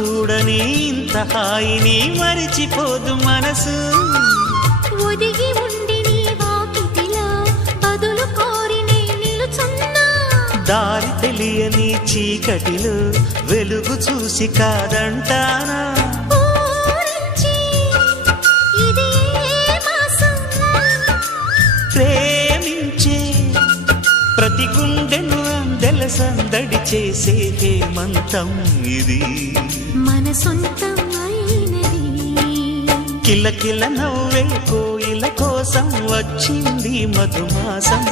చూడని ఇంత హాయిని మరిచిపోదు మనసు. ఒదిగి ఉండి నీ వాకిటిలో బదులు కోరి నే నిలుచున్నా. దారి తెలియని చీకటిలో వెలుగు చూసి కాదంటానా. ప్రేమించే ప్రతి గుండెను అందెల సందడి చేసే హేమంతం ఇది. మన సొంతం అయినది. కిలకిల నవ్వే కోయిల కోసం వచ్చింది మధుమాసం.